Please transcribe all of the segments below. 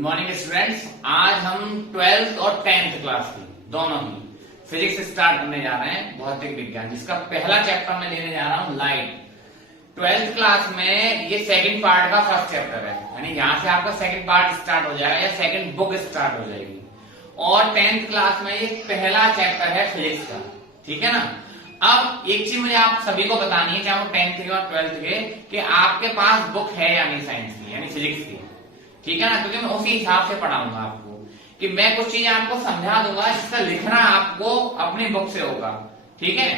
Morning students. आज हम 12th और 10th क्लास की दोनों ही फिजिक्स स्टार्ट करने जा रहे हैं, भौतिक विज्ञान, जिसका पहला चैप्टर मैं लेने जा रहा हूं लाइट। 12th क्लास में ये सेकंड पार्ट का फर्स्ट चैप्टर है, यानी यहां से आपका सेकंड पार्ट स्टार्ट हो जाएगा या सेकंड बुक स्टार्ट हो जाएगी। और 10th क्लास में ये पहला चैप्टर है फिजिक्स का, ठीक है ना। अब एक चीज मुझे आप सभी को बतानी है, चाहे वो 10th के और 12th के, कि आपके पास बुक है या नहीं साइंस की, यानी फिजिक्स की, ठीक है ना। क्योंकि मैं उसी हिसाब से पढ़ाऊंगा आपको, कि मैं कुछ चीजें आपको समझा दूंगा जिसका लिखना आपको अपनी बुक से होगा, ठीक है।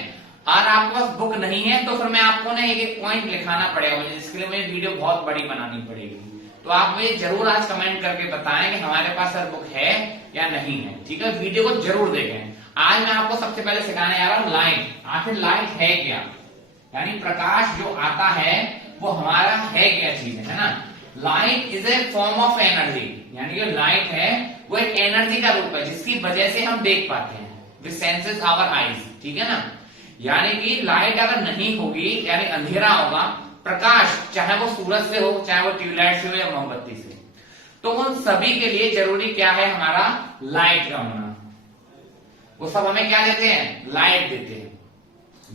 और आपके पास बुक नहीं है तो फिर मैं आपको ना एक एक पॉइंट लिखाना पड़ेगा, जिसके लिए मुझे वीडियो बहुत बड़ी बनानी पड़ेगी। तो आप मुझे जरूर आज कमेंट करके बताएं कि हमारे पास सर बुक है या नहीं है, ठीक है। वीडियो को जरूर देखें। आज मैं आपको सबसे पहले सिखाने जा रहा हूं लाइट। आखिर लाइट है क्या, यानी प्रकाश जो आता है वो हमारा है क्या चीज है ना। Light is a form of energy, यानी जो लाइट है वो एक एनर्जी का रूप है जिसकी वजह से हम देख पाते हैं विद सेंसेस आवर आईज, ठीक है ना। यानी कि लाइट अगर नहीं होगी, यानी अंधेरा होगा, प्रकाश चाहे वो सूरज से हो, चाहे वो ट्यूबलाइट से हो या मोमबत्ती से, तो उन सभी के लिए जरूरी क्या है, हमारा लाइट का होना। वो सब हमें क्या देते हैं, लाइट देते हैं,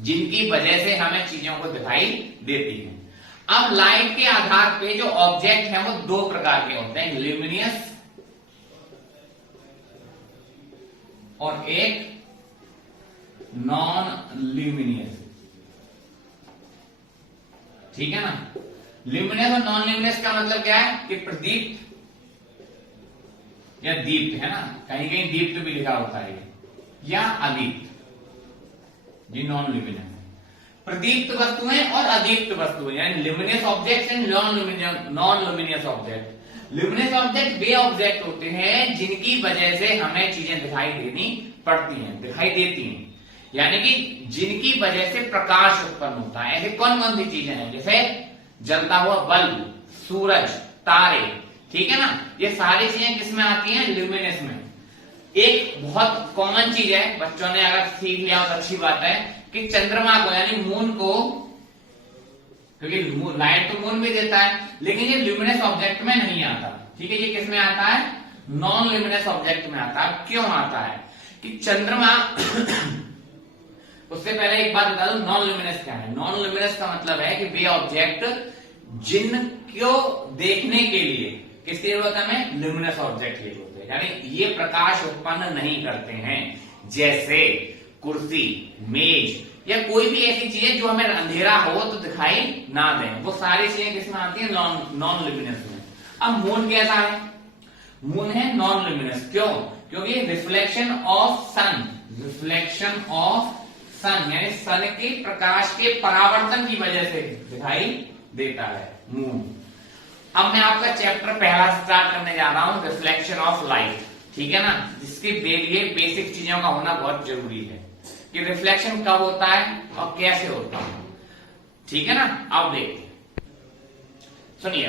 जिनकी वजह से हमें चीजों को दिखाई देती है। अब लाइट के आधार पे जो ऑब्जेक्ट है वो दो प्रकार के होते हैं, ल्यूमिनियस और एक नॉन ल्यूमिनियस, ठीक है ना। ल्यूमिनियस और नॉन ल्यूमिनियस का मतलब क्या है कि प्रदीप्त या दीप्त, है ना, कहीं कहीं दीप्त भी लिखा होता है, या अदीप्त, ये नॉन ल्यूमिनियस है। प्रदीप्त वस्तुएं और अदीप्त वस्तुएं, यानी luminous object and non luminous object. Luminous object way object होते हैं जिनकी वजह से हमें चीजें दिखाई देनी पड़ती हैं, दिखाई देती हैं, यानी कि जिनकी वजह से प्रकाश उत्पन्न होता है। ऐसे कौन कौन सी चीजें हैं, जैसे जलता हुआ बल्ब, सूरज, तारे, ठीक है ना। ये सारी चीजें किसमें आती हैं, ल्यूमिनियस में। एक बहुत कॉमन चीज है, बच्चों ने अगर सीख लिया तो अच्छी बात है, कि चंद्रमा को यानी मून को, क्योंकि लाइट तो मून भी देता है, लेकिन ये ल्यूमिनस ऑब्जेक्ट में नहीं आता, ठीक है। ये किस में आता है, नॉन ल्यूमिनस ऑब्जेक्ट में आता है। क्यों आता है कि चंद्रमा उससे पहले एक बात बता दूं, नॉन ल्यूमिनस क्या है। नॉन ल्यूमिनस का मतलब है कि वे ऑब्जेक्ट जिनको देखने के लिए किसकी जरूरत है, हमें ल्यूमिनस ऑब्जेक्ट की जरूरत है, यानी ये प्रकाश उत्पन्न नहीं करते हैं। जैसे कुर्सी, मेज या कोई भी ऐसी चीजें जो हमें अंधेरा हो तो दिखाई ना दें, वो सारी चीजें किसमें आती है, नॉन ल्यूमिनस में। अब मून कैसा है, मून है नॉन ल्यूमिनस। क्यों, क्योंकि reflection of sun, reflection of sun, यानी सन के प्रकाश के परावर्तन की वजह से दिखाई देता है मून। अब मैं आपका चैप्टर पहला स्टार्ट करने जा रहा हूं, रिफ्लेक्शन ऑफ लाइट, ठीक है ना, जिसके लिए बेसिक चीजों का होना बहुत जरूरी है कि रिफ्लेक्शन कब होता है और कैसे होता है, ठीक है ना। अब देखते सुनिए,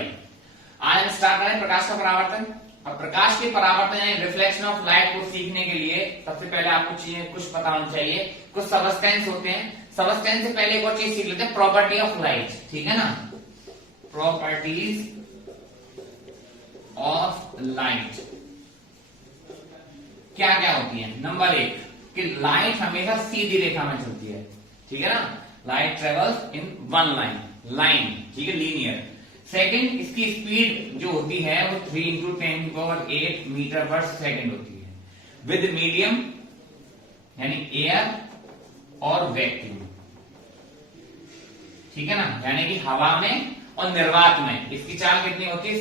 आज हम स्टार्ट करें प्रकाश का परावर्तन। अब प्रकाश के परावर्तन यानी रिफ्लेक्शन ऑफ लाइट को सीखने के लिए सबसे पहले आपको चीजें कुछ पता होना चाहिए। कुछ सबस्टेंस होते हैं, सबस्टेंस से पहले एक और चीज सीख लेते हैं, प्रॉपर्टी ऑफ लाइट, ठीक है ना। प्रॉपर्टीज ऑफ लाइट क्या क्या होती है। नंबर एक, कि लाइट हमेशा सीधी रेखा में चलती है, ठीक है ना। Light travels in one line, ठीक है, लीनियर। सेकंड, इसकी स्पीड जो होती है वो 3 × 10⁸ मीटर पर सेकंड होती है, विद मीडियम यानी एयर और वैक्यूम, ठीक है ना, यानी कि हवा में और निर्वात में इसकी चाल कितनी होती है,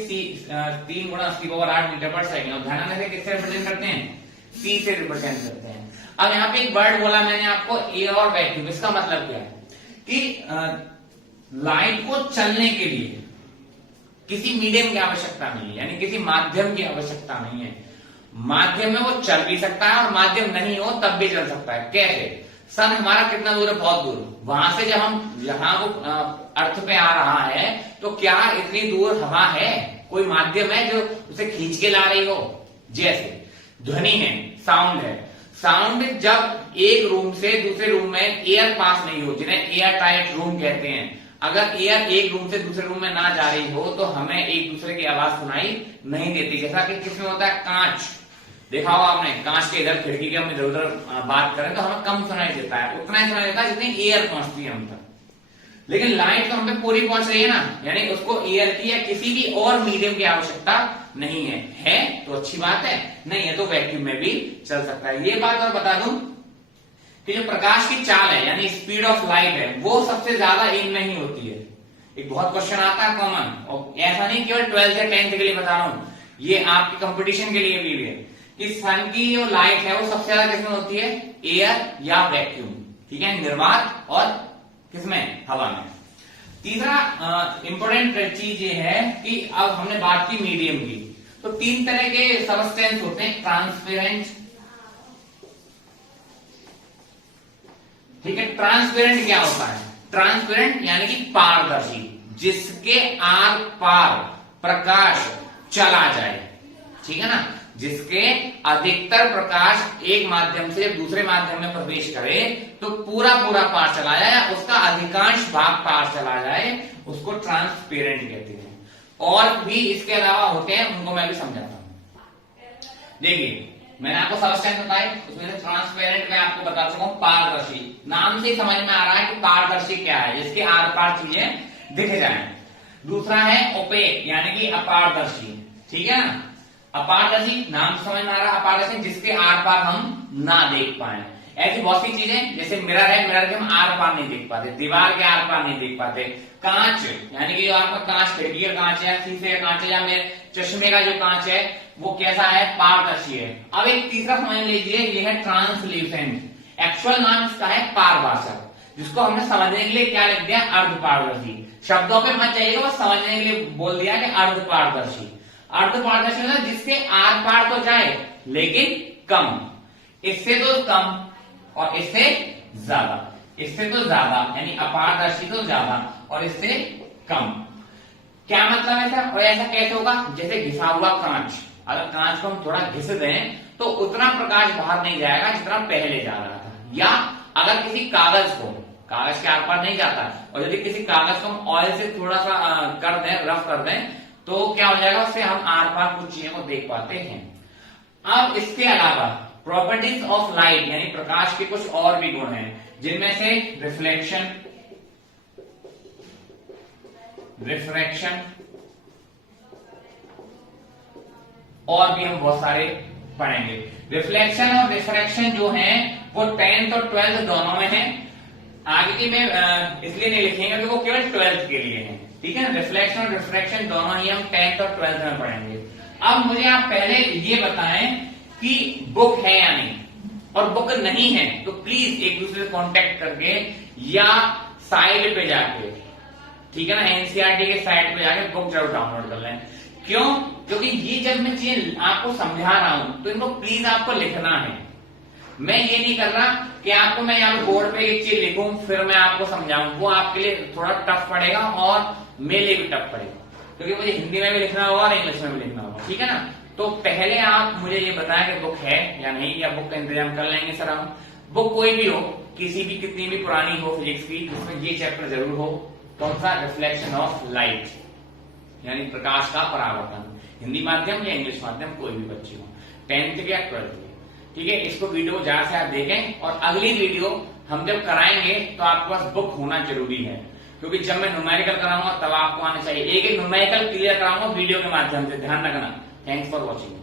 3 × 10⁸ मीटर पर सेकंड। और ध्यान से किससे रिप्रेजेंट करते हैं, सी से रिप्रेजेंट करते हैं। अब यहाँ पे एक वर्ड बोला मैंने आपको, एयर और वैक्यूम। इसका मतलब क्या है कि लाइट को चलने के लिए किसी मीडियम की आवश्यकता नहीं है, यानी किसी माध्यम की आवश्यकता नहीं है। माध्यम में वो चल भी सकता है और माध्यम नहीं हो तब भी चल सकता है। कैसे, सन हमारा कितना दूर है, बहुत दूर, वहां से जब हम यहाँ वो अर्थ पे आ रहा है तो क्या इतनी दूर हवा है, कोई माध्यम है जो उसे खींच के ला रही हो। जैसे ध्वनि है, साउंड है, साउंड जब एक रूम से दूसरे रूम में एयर पास नहीं हो, जिन्हें एयर टाइट रूम कहते हैं, अगर एयर एक रूम से दूसरे रूम में ना जा रही हो तो हमें एक दूसरे की आवाज सुनाई नहीं देती। जैसा कि किसमें होता है, कांच, देखा होगा आपने, कांच के इधर खिड़की के हम इधर उधर बात करें तो हमें कम सुनाई देता है, उतना ही सुनाई देता है जितनी एयर पहुंचती है हम तक। लेकिन लाइट तो हम पे पूरी पहुंच रही है ना, यानी उसको एयर की या किसी भी और मीडियम की आवश्यकता नहीं है तो अच्छी बात है, नहीं है तो वैक्यूम में भी चल सकता है। ये बात और बता दूं कि जो प्रकाश की चाल है यानी स्पीड ऑफ लाइट है वो सबसे ज्यादा इन में ही होती है। एक बहुत क्वेश्चन आता है कॉमन, और ऐसा नहीं केवल 12th या 10th के लिए बता रहा हूं, ये आपके कंपटीशन के लिए भी है कि सन की जो लाइट है वो सबसे ज्यादा किसमें होती है, एयर या वैक्यूम, ठीक है, निर्वात और किसमें, हवा में। तीसरा इंपॉर्टेंट चीज ये है कि अब हमने बात की मीडियम की, तो 3 तरह के सबस्टेंस होते हैं, ट्रांसपेरेंट, ठीक है। ट्रांसपेरेंट क्या होता है, ट्रांसपेरेंट यानी कि पारदर्शी, जिसके आर पार प्रकाश चला जाए, ठीक है ना, जिसके अधिकतर प्रकाश एक माध्यम से दूसरे माध्यम में प्रवेश करे तो पूरा पार चला जाए या उसका अधिकांश भाग पार चला जाए, उसको ट्रांसपेरेंट कहते हैं। और भी इसके अलावा होते हैं, उनको मैं भी समझाता हूं। देखिए मैंने आपको सबस्टेंस बताए, उसमें से ट्रांसपेरेंट मैं आपको बता चुका हूं पारदर्शी, नाम से समझ में आ रहा है कि पारदर्शी क्या है, जिसके आर पार चीजें दिख जाए। दूसरा है ओपेक यानी कि अपारदर्शी, ठीक है ना, अपारदर्शी नाम समझ में आ रहा है, अपारदर्शी जिसके आर पार हम ना देख पाए। ऐसी बहुत सी चीजें जैसे मिरर है, मिरर के हम आर पार नहीं देख पाते, दीवार के आर पार नहीं देख पाते। कांच यानी कि जो आपका कांच, खिड़की का कांच है, शीशे का कांच है या मेरे चश्मे का जो कांच है वो कैसा है, पारदर्शी है। अब एक तीसरा समझ लीजिए, ये है ट्रांसल्यूसेंट, एक्चुअल नाम इसका है पारभाषक, जिसको हमने समझने के लिए क्या लिख दिया, अर्धपारदर्शी। शब्दों पे मत जाइएगा, बस समझने के लिए बोल दिया कि अर्धपारदर्शी। अर्धपारदर्शी मतलब जिसके आर पार तो जाए लेकिन कम, इससे तो कम और इससे ज्यादा, इससे तो ज्यादा यानी अपारदर्शी तो ज्यादा और इससे कम। क्या मतलब है सर, और ऐसा कैसे होगा, जैसे घिसा हुआ कांच, अगर कांच को हम थोड़ा घिस दें तो उतना प्रकाश बाहर नहीं जाएगा जितना पहले जा रहा था। या अगर किसी कागज को, कागज के आर पार नहीं जाता, और यदि किसी कागज को हम ऑयल से थोड़ा सा कर दें, रफ कर दें, तो क्या हो जाएगा, उससे हम आर पार कुछ चीजों को देख पाते हैं। अब इसके अलावा प्रॉपर्टीज ऑफ लाइट यानी प्रकाश के कुछ और भी गुण हैं, जिनमें से रिफ्लेक्शन, रिफ्रैक्शन और भी हम बहुत सारे पढ़ेंगे। रिफ्लेक्शन और रिफ्रैक्शन जो हैं वो 10th और 12th दोनों में हैं। आगे की में इसलिए नहीं लिखेंगे क्योंकि वो केवल 12th के लिए हैं, ठीक है। रिफ्लेक्शन और रिफ्रैक्शन दोनों ही हम 10th और 12th में पढ़ेंगे। अब मुझे आप पहले ये बताएं कि बुक है या नहीं, और बुक नहीं है तो प्लीज एक दूसरे से कांटेक्ट करके या साइट पे जाके, ठीक है ना, एनसीईआरटी के साइट पे जाके बुक जरूर डाउनलोड कर लें। क्यों, क्योंकि ये जब मैं चीज आपको समझा रहा हूं तो इनको प्लीज आपको लिखना है। मैं ये नहीं कर रहा कि आपको मैं यहाँ बोर्ड पे एक चीज लिखूं फिर मैं आपको समझाऊं, वो आपके लिए थोड़ा टफ पड़ेगा और मेरे लिए भी टफ पड़ेगा, क्योंकि मुझे हिंदी में भी लिखना होगा और इंग्लिश में भी लिखना होगा, ठीक है ना। तो पहले आप मुझे ये बताएं कि बुक है या नहीं, या बुक का इंतजाम कर लेंगे सर हम। बुक कोई भी हो, किसी भी, कितनी भी पुरानी हो फिजिक्स की, जिसमें ये चैप्टर जरूर हो। कौन सा, रिफ्लेक्शन ऑफ लाइट यानी प्रकाश का परावर्तन, हिंदी माध्यम या इंग्लिश माध्यम, कोई भी बच्चे हो, 10th या 12th के, ठीक है। इसको वीडियो ज्यादा से आप देखें, और अगली वीडियो हम जब कराएंगे तो आपके पास बुक होना जरूरी है, क्योंकि जब मैं न्यूमेरिकल कराऊंगा तब आपको आना चाहिए। एक न्यूमेरिकल क्लियर कराऊंगा वीडियो के माध्यम से, ध्यान रखना। Thanks for watching.